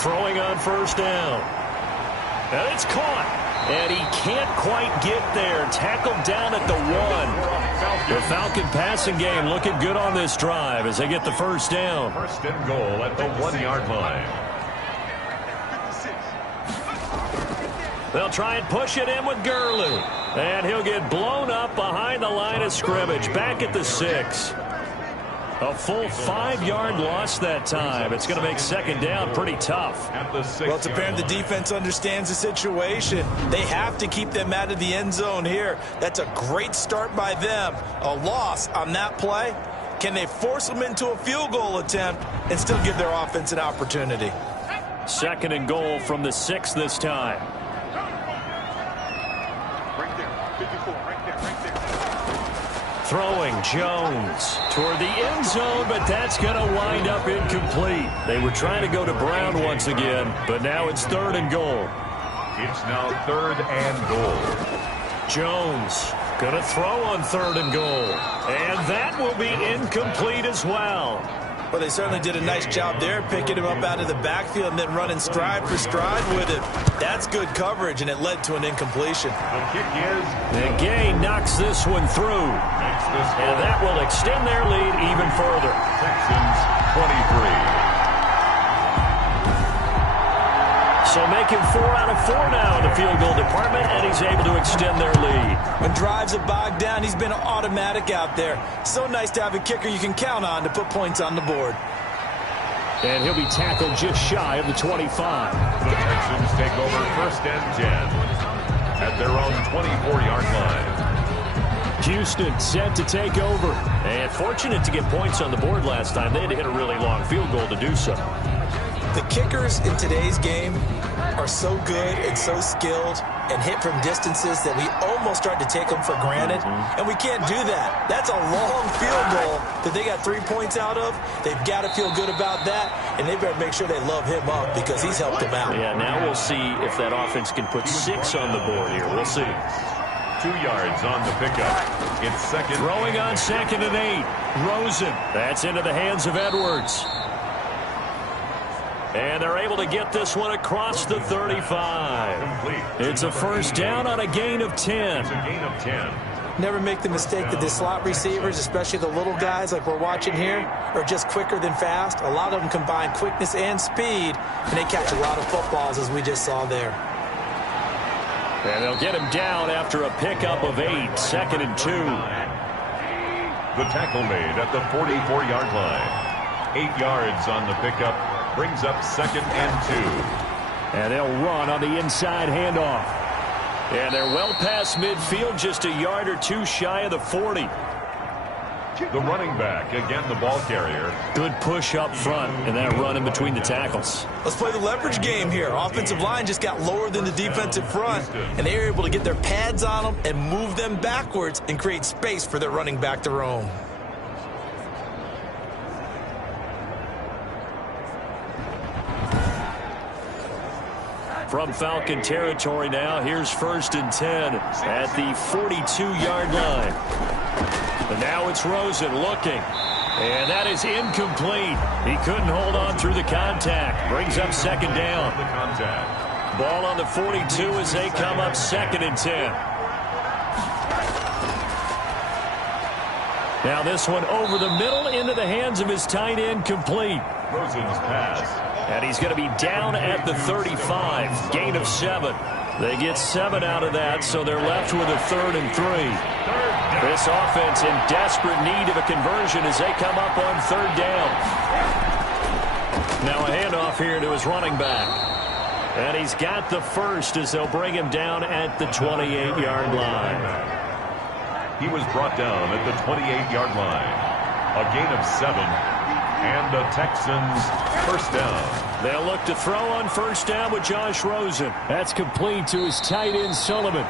Throwing on first down. And it's caught. And he can't quite get there. Tackled down at the 1. The Falcon passing game looking good on this drive as they get the first down. First and goal at the 1-yard line. They'll try and push it in with Gurley. And he'll get blown up behind the line of scrimmage. Back at the 6. A full 5-yard loss that time. It's going to make second down pretty tough. Well, it's apparent the defense understands the situation. They have to keep them out of the end zone here. That's a great start by them. A loss on that play. Can they force them into a field goal attempt and still give their offense an opportunity? Second and goal from the 6 this time. Throwing Jones toward the end zone, but that's going to wind up incomplete. They were trying to go to Brown once again, but now it's third and goal. It's now third and goal. Jones going to throw on third and goal, and that will be incomplete as well. Well, they certainly did a nice job there, picking him up out of the backfield and then running stride for stride with it. That's good coverage, and it led to an incompletion. The kick is... And Gay knocks this one through. And that will extend their lead even further. Texans 23. So making 4 out of 4 now in the field goal department, and he's able to extend their lead. When drives are bogged down, he's been automatic out there. So nice to have a kicker you can count on to put points on the board. And he'll be tackled just shy of the 25. The Texans take over first and 10 at their own 24-yard line. Houston set to take over. And fortunate to get points on the board last time. They had to hit a really long field goal to do so. The kickers in today's game are so good and so skilled and hit from distances that we almost start to take them for granted. And we can't do that. That's a long field goal that they got 3 points out of. They've got to feel good about that, and they better make sure they love him up because he's helped them out. Yeah, now we'll see if that offense can put 6 on the board here. We'll see. 2 yards on the pickup. It's second. Throwing on second and 8. Rosen. That's into the hands of Edwards. And they're able to get this one across the 35. It's a first down on a gain of 10. It's a gain of 10. Never make the mistake that the slot receivers, especially the little guys like we're watching here, are just quicker than fast. A lot of them combine quickness and speed, and they catch a lot of footballs, as we just saw there. And they'll get him down after a pickup of 8. Second and 2. The tackle made at the 44-yard line. 8 yards on the pickup. Brings up second and 2. And they'll run on the inside handoff. And they're well past midfield, just a yard or 2 shy of the 40. The running back, again the ball carrier. Good push up front, and that run in between the tackles. Let's play the leverage game here. Offensive line just got lower than the defensive front, and they were able to get their pads on them and move them backwards and create space for their running back to roam. From Falcon territory now, here's first and 10 at the 42-yard line. And now it's Rosen looking. And that is incomplete. He couldn't hold on through the contact. Brings up second down. Ball on the 42 as they come up second and 10. Now this one over the middle into the hands of his tight end, complete. Rosen's pass. And he's going to be down at the 35. Gain of 7. They get 7 out of that, so they're left with a third and 3. This offense in desperate need of a conversion as they come up on third down. Now a handoff here to his running back. And he's got the first as they'll bring him down at the 28-yard line. He was brought down at the 28-yard line. A gain of 7. And the Texans first down. They'll look to throw on first down with Josh Rosen. That's complete to his tight end, Sullivan.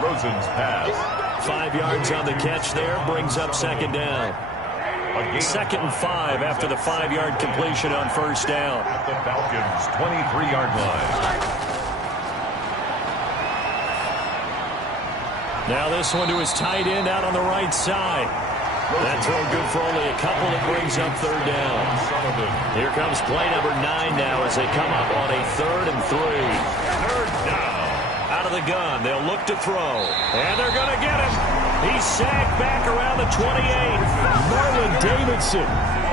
Rosen's pass. 5 yards on the catch there. Brings up second down. Second and 5 after the 5-yard completion on first down. At the Falcons' 23-yard line. Now this one to his tight end out on the right side. That throw good for only a couple. It brings up third down. Here comes play number 9 now as they come up on a 3rd and 3. Third down. Out of the gun, they'll look to throw. And they're going to get him. He's sacked back around the 28. Marlon Davidson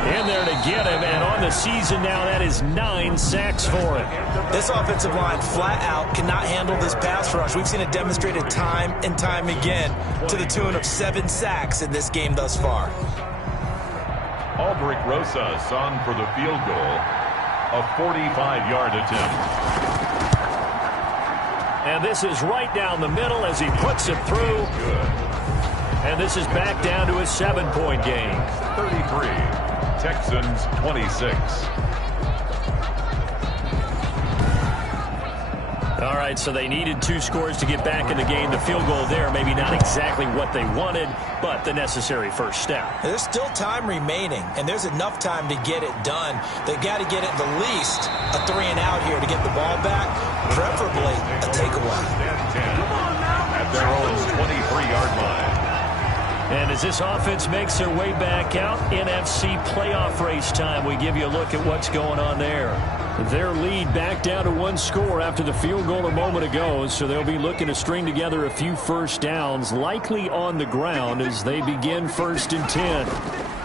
in there to get him. And on the season now, that is 9 sacks for him. This offensive line flat out cannot handle this pass rush. We've seen it demonstrated time and time again to the tune of 7 sacks in this game thus far. Aldrick Rosas on for the field goal. A 45-yard attempt. And this is right down the middle as he puts it through. Good. And this is back down to a 7-point game. 33. Texans 26. All right, so they needed 2 scores to get back in the game. The field goal there, maybe not exactly what they wanted, but the necessary first step. There's still time remaining, and there's enough time to get it done. They've got to get at the least a 3-and-out here to get the ball back, preferably a takeaway. At their own 23-yard line. And as this offense makes their way back out, NFC playoff race time, we give you a look at what's going on there. Their lead back down to 1 score after the field goal a moment ago, so they'll be looking to string together a few first downs, likely on the ground as they begin 1st and 10.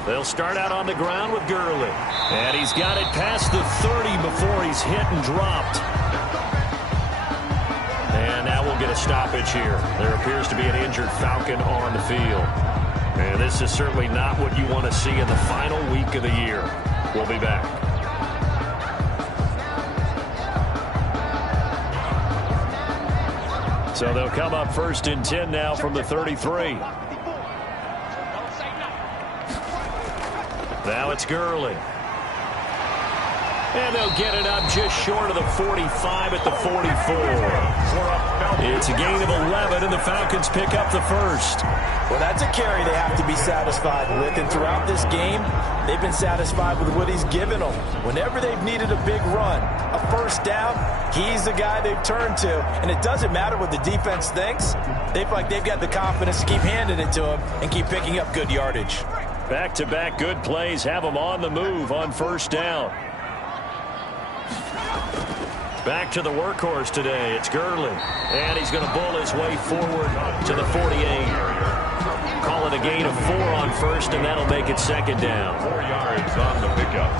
They'll start out on the ground with Gurley. And he's got it past the 30 before he's hit and dropped. And now we'll get a stoppage here. There appears to be an injured Falcon on the field. And this is certainly not what you want to see in the final week of the year. We'll be back. So they'll come up 1st and 10 now from the 33. Now it's Gurley. And they'll get it up just short of the 45 at the 44. It's a gain of 11, and the Falcons pick up the first. Well, that's a carry they have to be satisfied with. And throughout this game, they've been satisfied with what he's given them. Whenever they've needed a big run, a first down, he's the guy they've turned to. And it doesn't matter what the defense thinks. They feel like they've got the confidence to keep handing it to him and keep picking up good yardage. Back-to-back good plays have them on the move on first down. Back to the workhorse today. It's Gurley. And he's going to bull his way forward to the 48. Call it a gain of 4 on first, and that'll make it 2nd down. 4 yards on the pickup.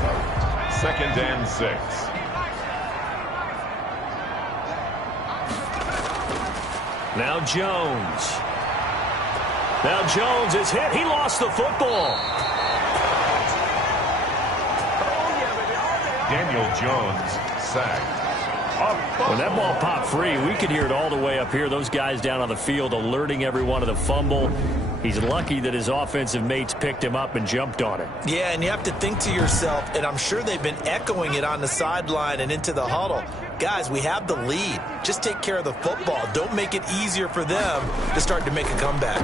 2nd and 6. Now Jones. Now Jones is hit. He lost the football. Daniel Jones sacked. When that ball popped free, we could hear it all the way up here. Those guys down on the field alerting everyone of the fumble. He's lucky that his offensive mates picked him up and jumped on it. Yeah, and you have to think to yourself, and I'm sure they've been echoing it on the sideline and into the huddle. Guys, we have the lead. Just take care of the football. Don't make it easier for them to start to make a comeback.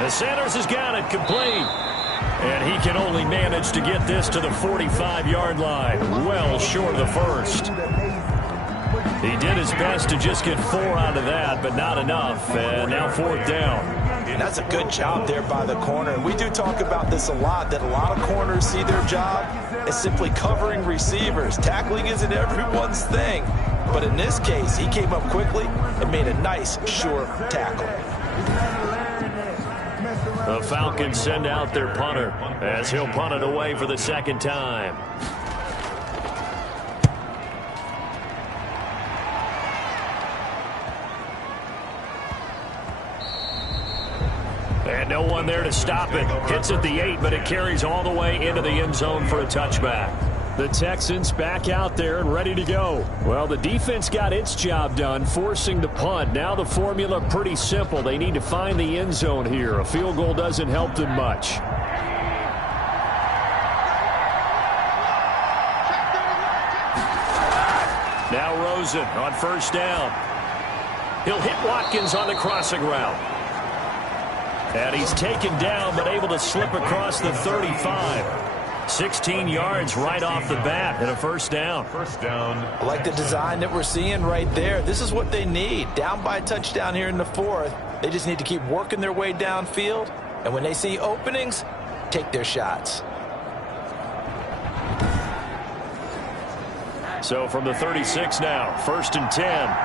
And Sanders has got it complete. And he can only manage to get this to the 45-yard line, well short of the first. He did his best to just get 4 out of that, but not enough. And now 4th down. And that's a good job there by the corner. We do talk about this a lot, that a lot of corners see their job as simply covering receivers. Tackling isn't everyone's thing. But in this case, he came up quickly and made a nice, sure tackle. The Falcons send out their punter as he'll punt it away for the 2nd time. And no one there to stop it. Hits at the 8, but it carries all the way into the end zone for a touchback. The Texans back out there and ready to go. Well, the defense got its job done, forcing the punt. Now the formula pretty simple. They need to find the end zone here. A field goal doesn't help them much. Now Rosen on first down. He'll hit Watkins on the crossing route. And he's taken down, but able to slip across the 35. 16 yards right off the bat and a first down. First down. I like the design that we're seeing right there. This is what they need. Down by a touchdown here in the 4th. They just need to keep working their way downfield, and when they see openings, take their shots. So from the 36 now, 1st and 10.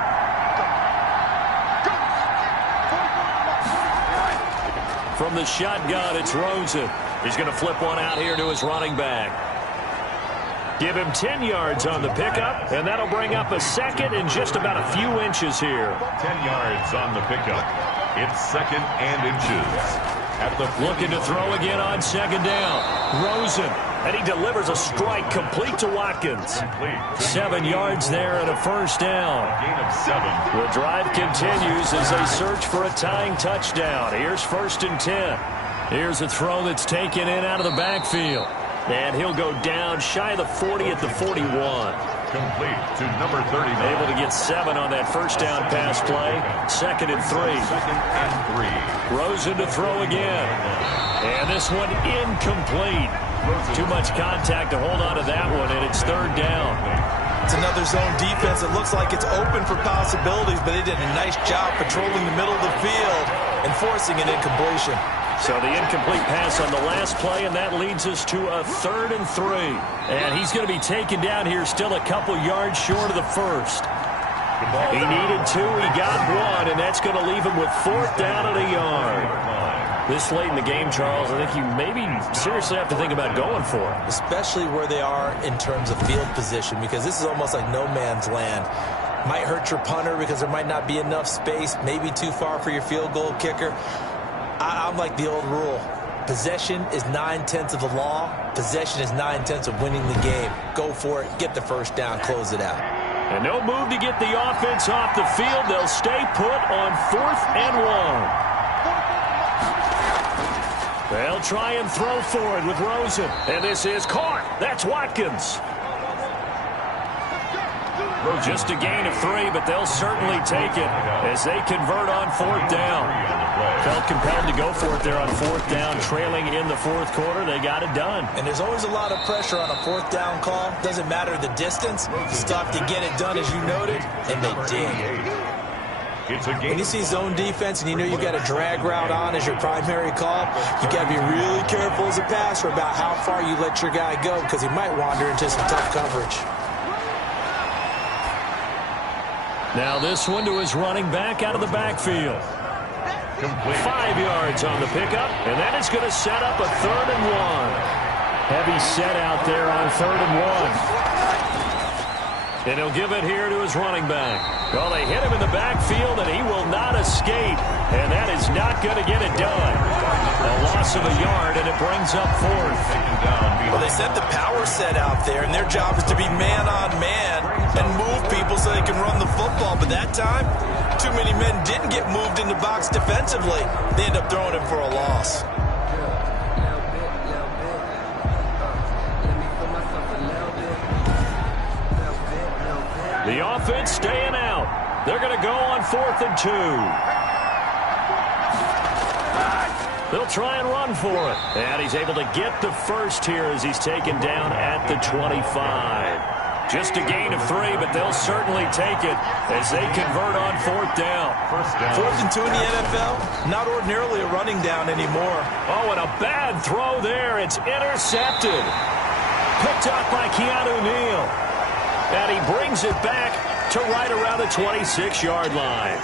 From the shotgun, it's Rosen. He's going to flip one out here to his running back. Give him 10 yards on the pickup, and that'll bring up a second and just about a few inches here. 10 yards on the pickup. It's 2nd and inches. Looking to throw again on 2nd down. Rosen, and he delivers a strike complete to Watkins. 7 yards there and a 1st down. Gain of 7. The drive continues as they search for a tying touchdown. Here's 1st and 10. Here's a throw that's taken in out of the backfield. And he'll go down shy of the 40 at the 41. Complete to number 39. Able to get 7 on that 1st down pass play. 2nd and 3. 2nd and 3. Rosen to throw again. And this one incomplete. Too much contact to hold on to that one, and it's 3rd down. It's another zone defense. It looks like it's open for possibilities, but they did a nice job patrolling the middle of the field and forcing an incompletion. So the incomplete pass on the last play, and that leads us to a 3rd and 3. And he's going to be taken down here still a couple yards short of the 1st. He needed 2, he got 1, and that's going to leave him with 4th down and a yard. This late in the game, Charles, I think you maybe seriously have to think about going for it. Especially where they are in terms of field position, because this is almost like no man's land. Might hurt your punter because there might not be enough space, maybe too far for your field goal kicker. I'm like the old rule. Possession is 9/10 of the law. Possession is 9/10 of winning the game. Go for it. Get the 1st down. Close it out. And no move to get the offense off the field. They'll stay put on 4th and 1. They'll try and throw for it with Rosen. And this is caught. That's Watkins. Just a gain of 3, but they'll certainly take it as they convert on 4th down. Felt compelled to go for it there on 4th down, trailing in the 4th quarter. They got it done. And there's always a lot of pressure on a 4th down call. Doesn't matter the distance. You still have to get it done, as you noted, and they did. When you see zone defense and you know you got a drag route on as your primary call, you got to be really careful as a passer about how far you let your guy go, because he might wander into some tough coverage. Now this one to his running back out of the backfield. 5 yards on the pickup, and that is going to set up a 3rd and 1. Heavy set out there on 3rd and 1. And he'll give it here to his running back. Well, they hit him in the backfield, and he will not escape. And that is not going to get it done. A loss of a yard, and it brings up 4th. Well, they sent the power set out there, and their job is to be man-on-man and move people so they can run the football. But that time, too many men didn't get moved in the box defensively. They end up throwing him for a loss. The offense staying out. They're going to go on 4th and 2. They'll try and run for it. And he's able to get the 1st here as he's taken down at the 25. Just a gain of 3, but they'll certainly take it as they convert on 4th down. 4th and 2 in the NFL, not ordinarily a running down anymore. Oh, and a bad throw there. It's intercepted. Picked up by Keanu Neal. And he brings it back to right around the 26-yard line.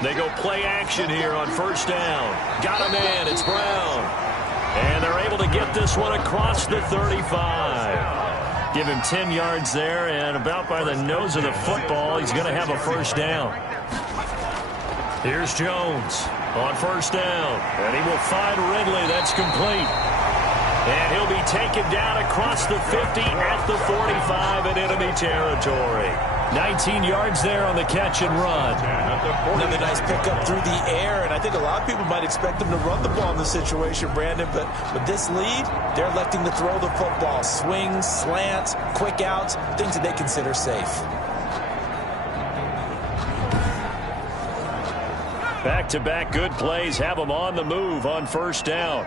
They go play action here on 1st down. Got a man. It's Brown. And they're able to get this one across the 35. Give him 10 yards there, and about by the nose of the football, he's going to have a 1st down. Here's Jones on 1st down. And he will find Ridley. That's complete. And he'll be taken down across the 50 at the 45 in enemy territory. 19 yards there on the catch and run. Another nice pickup through the air, and I think a lot of people might expect them to run the ball in this situation, Brandon, but with this lead, they're electing to throw the football. Swings, slants, quick outs, things that they consider safe. Back-to-back good plays have them on the move on first down.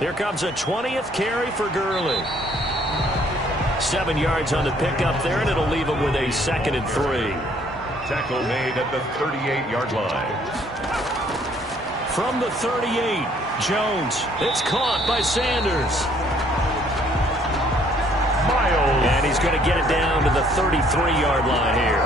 Here comes a 20th carry for Gurley. 7 yards on the pickup there, and it'll leave him with a 2nd and 3. Tackle made at the 38-yard line. From the 38, Jones. It's caught by Sanders. Miles. And he's going to get it down to the 33-yard line here.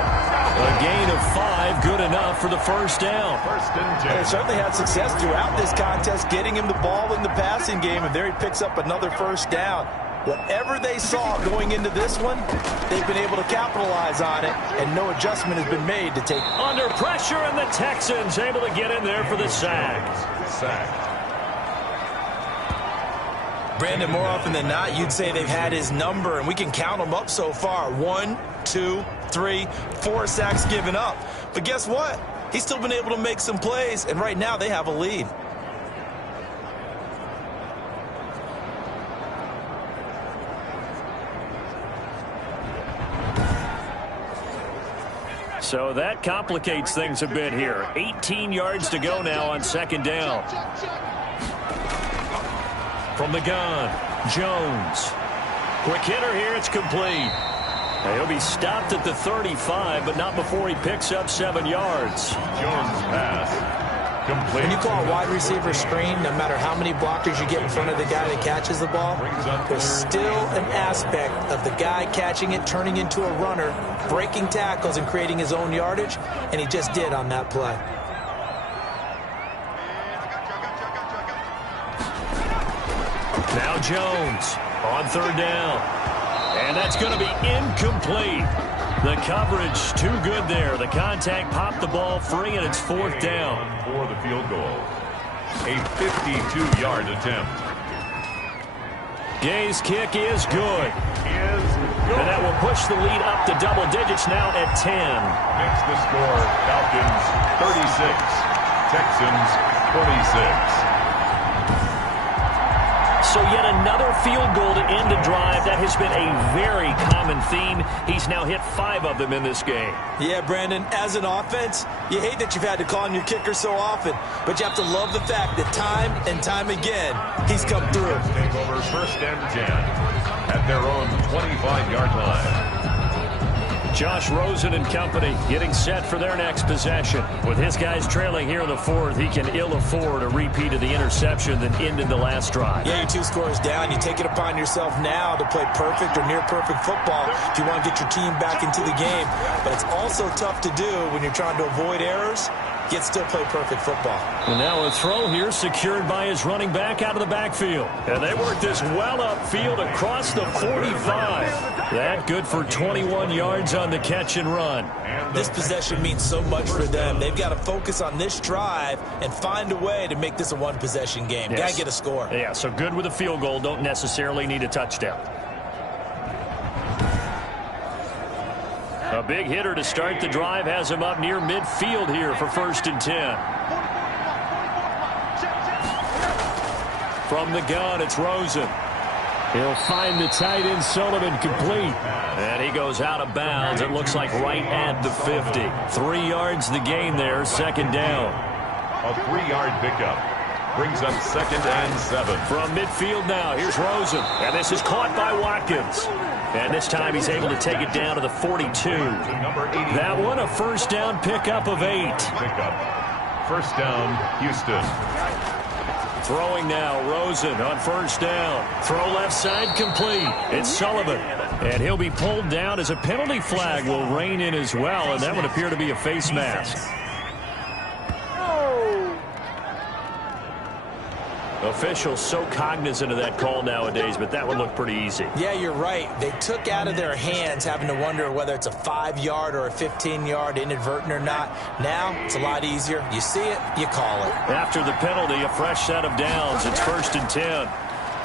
A gain of 5, good enough for the first down. First and 10. They certainly had success throughout this contest, getting him the ball in the passing game, and there he picks up another first down. Whatever they saw going into this one, they've been able to capitalize on it, and no adjustment has been made to take. Under pressure, and the Texans able to get in there for the sack. Brandon, more often than not, you'd say they've had his number, and we can count them up so far. 1, 2, 3, 4 sacks given up. But guess what? He's still been able to make some plays, and right now they have a lead. So that complicates things a bit here. 18 yards to go now on second down. From the gun, Jones. Quick hitter here, it's complete. He'll be stopped at the 35, but not before he picks up 7 yards. Jones pass. Complete. When you call a wide receiver screen, no matter how many blockers you get in front of the guy that catches the ball, there's still an aspect of the guy catching it, turning into a runner, breaking tackles and creating his own yardage, and he just did on that play. Now Jones on third down. And that's going to be incomplete. The coverage too good there. The contact popped the ball free, and it's fourth down. For the field goal. A 52-yard attempt. Gay's kick is good. And that will push the lead up to double digits now at 10. Makes the score Falcons 36, Texans 26. So yet another field goal to end a drive. That has been a very common theme. He's now hit 5 of them in this game. Yeah, Brandon, as an offense, you hate that you've had to call on your kicker so often, but you have to love the fact that time and time again, he's come through. Take over first and 10 at their own 25-yard line. Josh Rosen and company getting set for their next possession. With his guys trailing here in the fourth, he can ill afford a repeat of the interception that ended the last drive. Yeah, you're 2 scores down. You take it upon yourself now to play perfect or near perfect football if you want to get your team back into the game. But it's also tough to do when you're trying to avoid errors, yet still play perfect football. And now a throw here secured by his running back out of the backfield. And they work this well upfield across the 45. That good for 21 yards on the catch and run. This possession means so much for them. They've got to focus on this drive and find a way to make this a one-possession game. Yes. Got to get a score. Yeah, so good with a field goal. Don't necessarily need a touchdown. A big hitter to start the drive has him up near midfield here for first and 10. From the gun, it's Rosen. He'll find the tight end, Sullivan, complete. And he goes out of bounds. It looks like right at the 50. 3 yards the gain there, second down. A 3-yard pickup brings up second and 7. From midfield now, here's Rosen. And this is caught by Watkins. And this time he's able to take it down to the 42. That one a first down pickup of 8. Pickup. First down, Houston. Throwing now, Rosen on first down. Throw left side complete. It's Sullivan. And he'll be pulled down as a penalty flag will rein in as well, and that would appear to be a face mask. Officials so cognizant of that call nowadays, but that would look pretty easy. Yeah, you're right. They took out of their hands having to wonder whether it's a 5-yard or a 15-yard inadvertent or not. Now, it's a lot easier. You see it, you call it. After the penalty, a fresh set of downs. It's first and 10.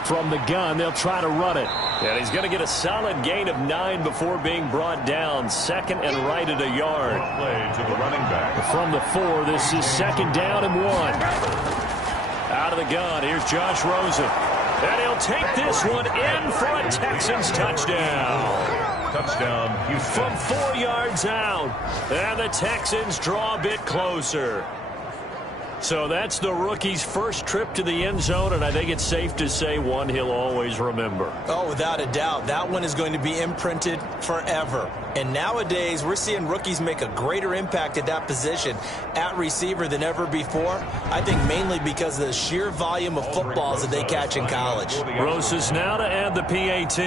From the gun, they'll try to run it. And he's going to get a solid gain of 9 before being brought down. Second and right at a yard. Play to the running back. From the 4, this is second down and 1. Out of the gun, here's Josh Rosen. And he'll take this one in for a Texans touchdown. Touchdown, Houston. From 4 yards out. And the Texans draw a bit closer. So that's the rookie's first trip to the end zone, and I think it's safe to say one he'll always remember. Oh, without a doubt. That one is going to be imprinted forever. And nowadays, we're seeing rookies make a greater impact at that position at receiver than ever before. I think mainly because of the sheer volume of footballs that they catch in college. Rosas now to add the PAT.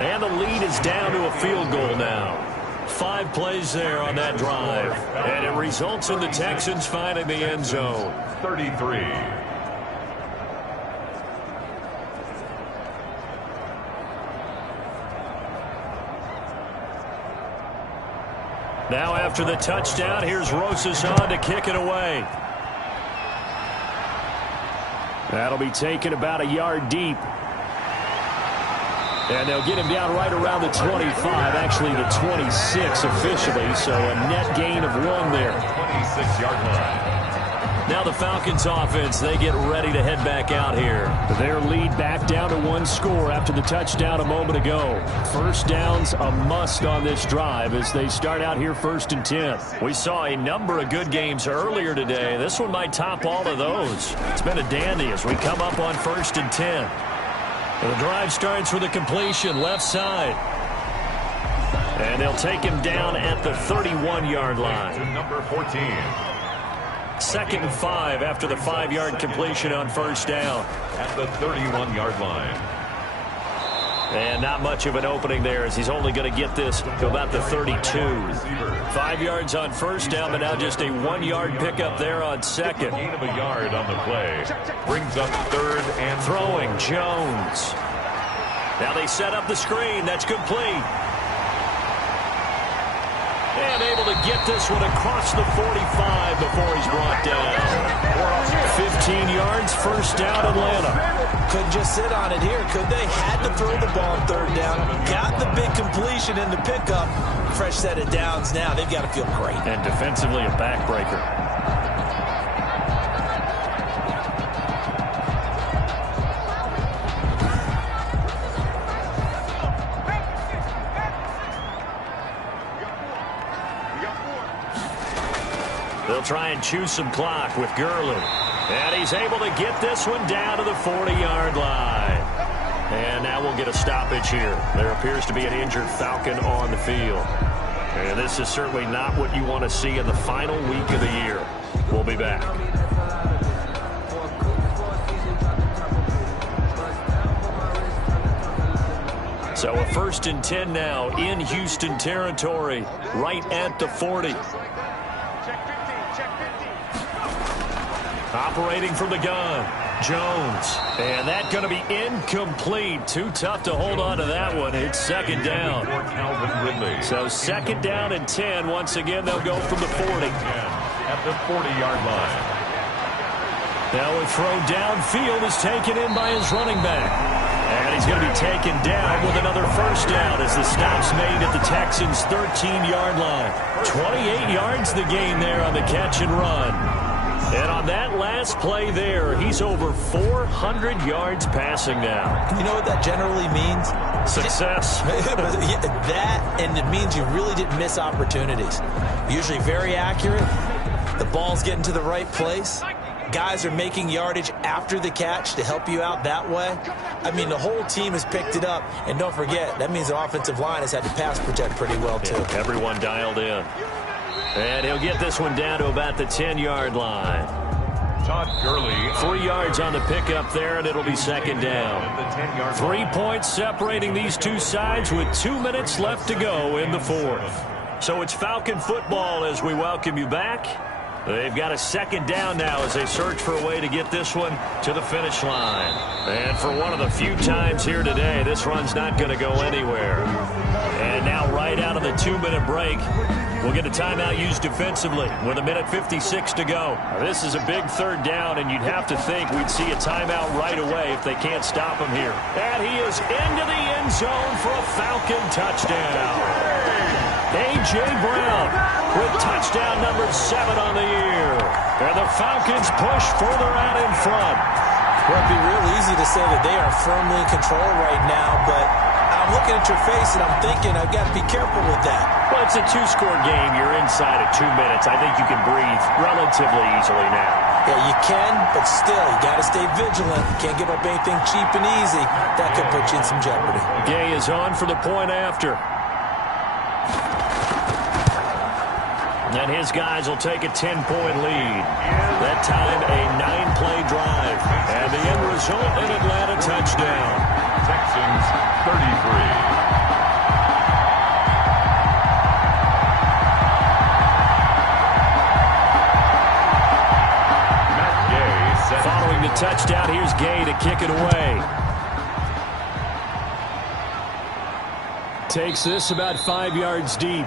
And the lead is down to a field goal now. 5 plays there on that drive. And it results in the Texans finding the end zone. 33. Now after the touchdown, here's Rosas on to kick it away. That'll be taken about a yard deep. And they'll get him down right around the 25, actually the 26 officially, so a net gain of 1 there. 26-yard line. Now the Falcons offense, they get ready to head back out here. Their lead back down to 1 score after the touchdown a moment ago. First down's a must on this drive as they start out here 1st and 10. We saw a number of good games earlier today. This one might top all of those. It's been a dandy as we come up on 1st and 10. The drive starts with a completion left side. And they'll take him down at the 31-yard line. To number 14. 2nd and 5 after the 5-yard completion on 1st down. At the 31-yard line. And not much of an opening there as he's only going to get this to about the 32. 5 yards on 1st down, but now just a 1-yard pickup there on 2nd. Gain of a yard on the play. Brings up 3rd and throwing Jones. Now they set up the screen. That's complete. And able to get this one across the 45 before he's brought down. 15 yards, 1st down, Atlanta. Couldn't just sit on it here, could they? Had to throw the ball on 3rd down. Got the big completion in the pickup. Fresh set of downs now. They've got to feel great. And defensively a backbreaker. They'll try and chew some clock with Gurley. And he's able to get this one down to the 40-yard line. And now we'll get a stoppage here. There appears to be an injured Falcon on the field. And this is certainly not what you want to see in the final week of the year. We'll be back. So a 1st and 10 now in Houston territory, right at the 40. Operating from the gun, Jones. And that's going to be incomplete. Too tough to hold on to that one. It's 2nd down. So 2nd down and 10. Once again, they'll go from the 40. At the 40-yard line. Now a throw downfield is taken in by his running back. And he's going to be taken down with another 1st down as the stop's made at the Texans' 13-yard line. 28 yards the gain there on the catch and run. And on that last play there, he's over 400 yards passing now. You know what that generally means? Success. That, and it means you really didn't miss opportunities. Usually very accurate. The ball's getting to the right place. Guys are making yardage after the catch to help you out that way. I mean, the whole team has picked it up. And don't forget, that means the offensive line has had to pass protect pretty well, too. Yeah, everyone dialed in. And he'll get this one down to about the 10-yard line. Todd Gurley. 3 yards on the pickup there, and it'll be 2nd down. 3 points separating these two sides with 2 minutes left to go in the 4th. So it's Falcon football as we welcome you back. They've got a 2nd down now as they search for a way to get this one to the finish line. And for one of the few times here today, this run's not going to go anywhere. And now right out of the 2-minute break, we'll get a timeout used defensively with 1:56 to go. This is a big 3rd down, and you'd have to think we'd see a timeout right away if they can't stop him here. And he is into the end zone for a Falcon touchdown. A.J. Brown with touchdown number 7 on the year. And the Falcons push further out in front. Well, it'd be real easy to say that they are firmly in control right now, but I'm looking at your face and I'm thinking I've got to be careful with that. Well, it's a two-score game. You're inside of 2 minutes. I think you can breathe relatively easily now. Yeah, you can, but still, you got to stay vigilant. Can't give up anything cheap and easy. That could put you in some jeopardy. Gay is on for the point after. And his guys will take a 10-point lead. That time, a 9-play drive. And the end result, an Atlanta touchdown. Texans 33. Following the touchdown, here's Gay to kick it away. Takes this about 5 yards deep.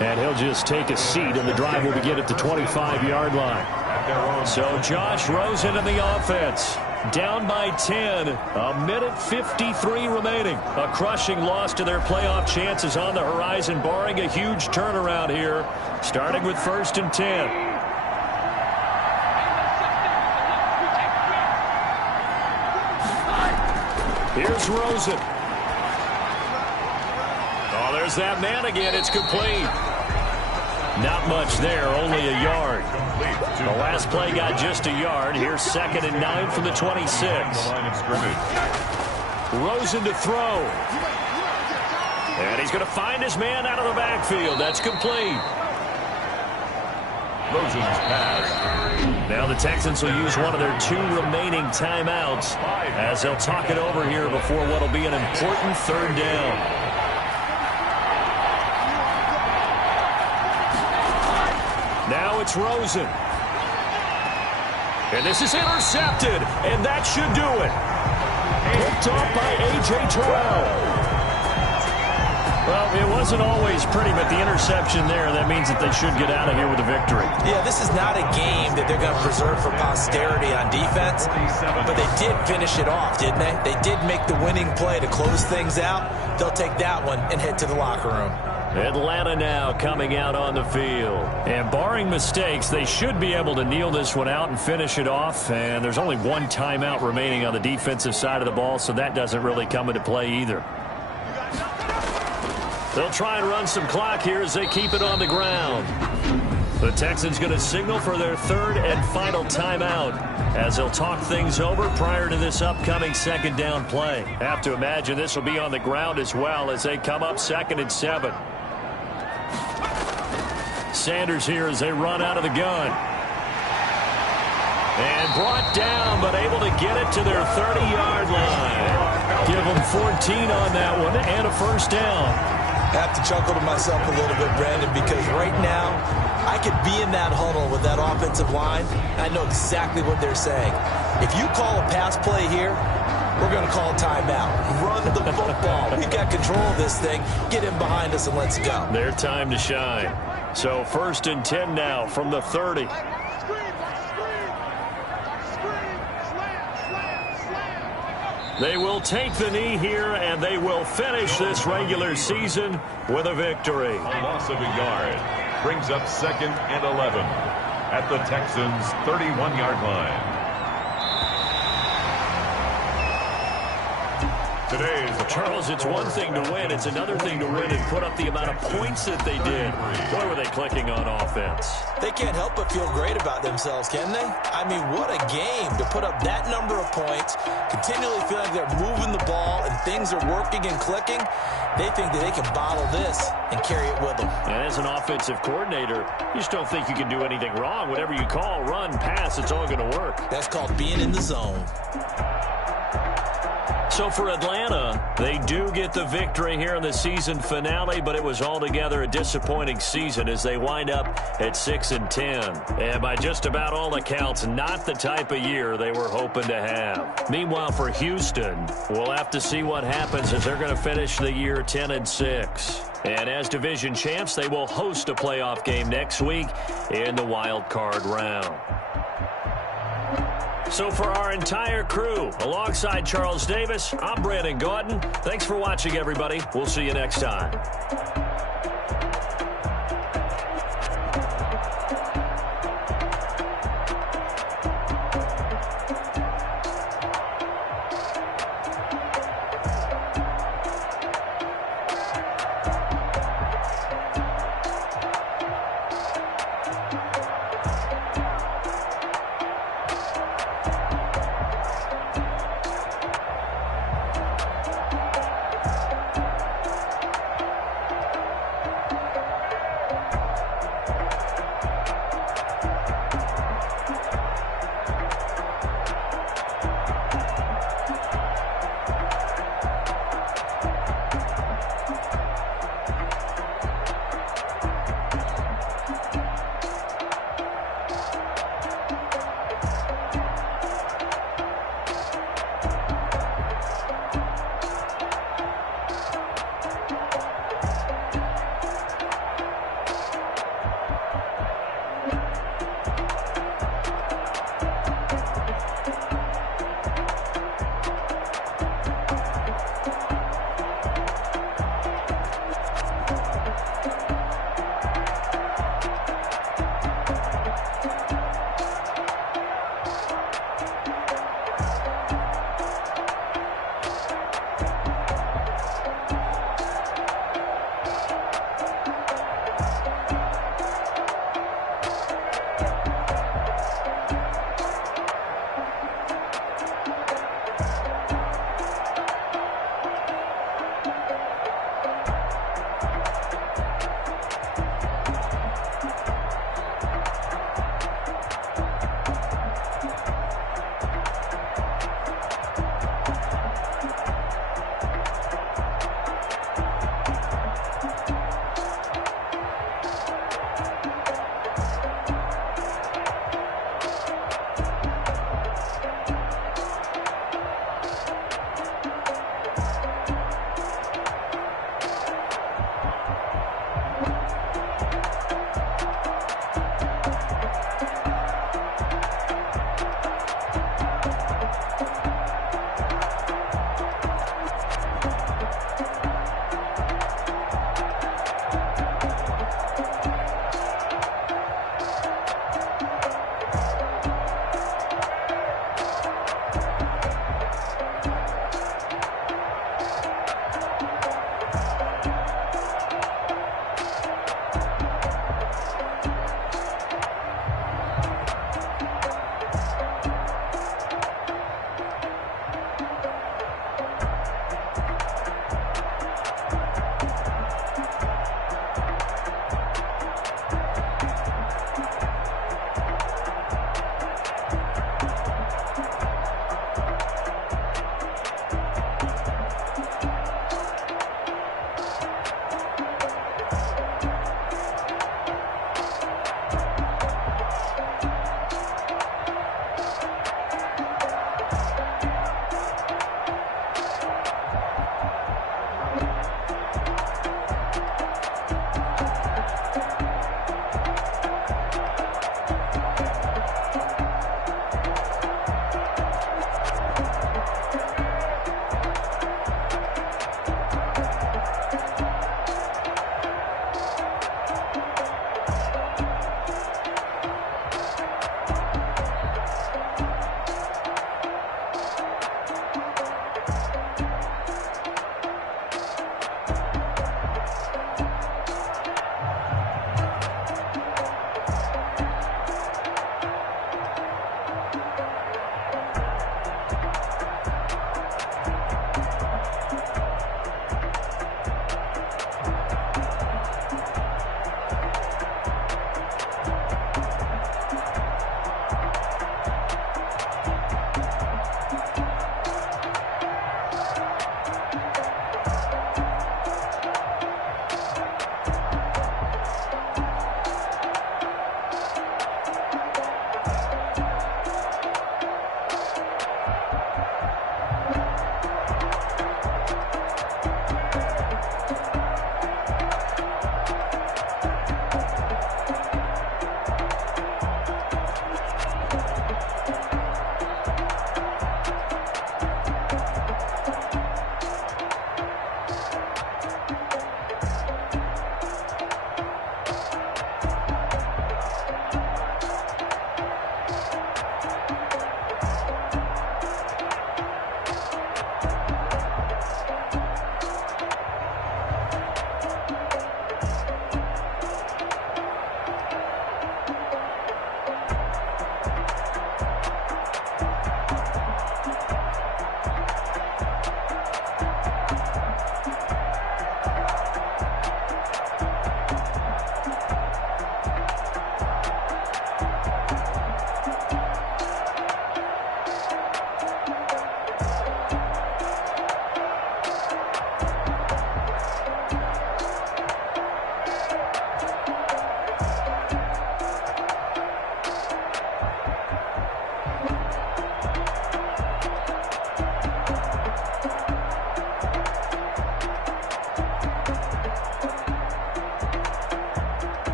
And he'll just take a seat, and the drive will begin at the 25-yard line. So Josh Rosen in the offense. Down by 10. A minute 53 remaining. A crushing loss to their playoff chances on the horizon, barring a huge turnaround here, starting with 1st and 10. Here's Rosen. Oh, there's that man again. It's complete. Not much there, only a yard. The last play got just a yard. Here's 2nd and 9 from the 26. Rosen to throw. And he's going to find his man out of the backfield. That's complete. Rosen's pass. Now the Texans will use one of their 2 remaining timeouts as they'll talk it over here before what will be an important 3rd down. Now it's Rosen. And this is intercepted, and that should do it. Picked off by A.J. Terrell. Well, it wasn't always pretty, but the interception there, that means that they should get out of here with a victory. Yeah, this is not a game that they're going to preserve for posterity on defense, but they did finish it off, didn't they? They did make the winning play to close things out. They'll take that one and head to the locker room. Atlanta now coming out on the field. And barring mistakes, they should be able to kneel this one out and finish it off. And there's only 1 timeout remaining on the defensive side of the ball, so that doesn't really come into play either. They'll try and run some clock here as they keep it on the ground. The Texans going to signal for their 3rd and final timeout as they'll talk things over prior to this upcoming 2nd down play. Have to imagine this will be on the ground as well as they come up 2nd and 7. Sanders here as they run out of the gun. And brought down, but able to get it to their 30-yard line. Give them 14 on that one and a 1st down. I have to chuckle to myself a little bit, Brandon, because right now I could be in that huddle with that offensive line. I know exactly what they're saying. If you call a pass play here, we're going to call a timeout. Run the football. We've got control of this thing. Get in behind us and let's go. Their time to shine. So 1st and 10 now from the 30. They will take the knee here, and they will finish this regular season with a victory. A loss of a yard brings up 2nd and 11 at the Texans' 31-yard line. Today's Charles, it's one thing to win. It's another thing to win and put up the amount of points that they did. Boy, were they clicking on offense. They can't help but feel great about themselves, can they? I mean, what a game to put up that number of points, continually feel like they're moving the ball and things are working and clicking. They think that they can bottle this and carry it with them. And as an offensive coordinator, you just don't think you can do anything wrong. Whatever you call, run, pass, it's all going to work. That's called being in the zone. So for Atlanta, they do get the victory here in the season finale, but it was altogether a disappointing season as they wind up at 6 and 10. And by just about all accounts, not the type of year they were hoping to have. Meanwhile, for Houston, we'll have to see what happens as they're going to finish the year 10 and 6. And as division champs, they will host a playoff game next week in the wild card round. So for our entire crew, alongside Charles Davis, I'm Brandon Gaudin. Thanks for watching, everybody. We'll see you next time.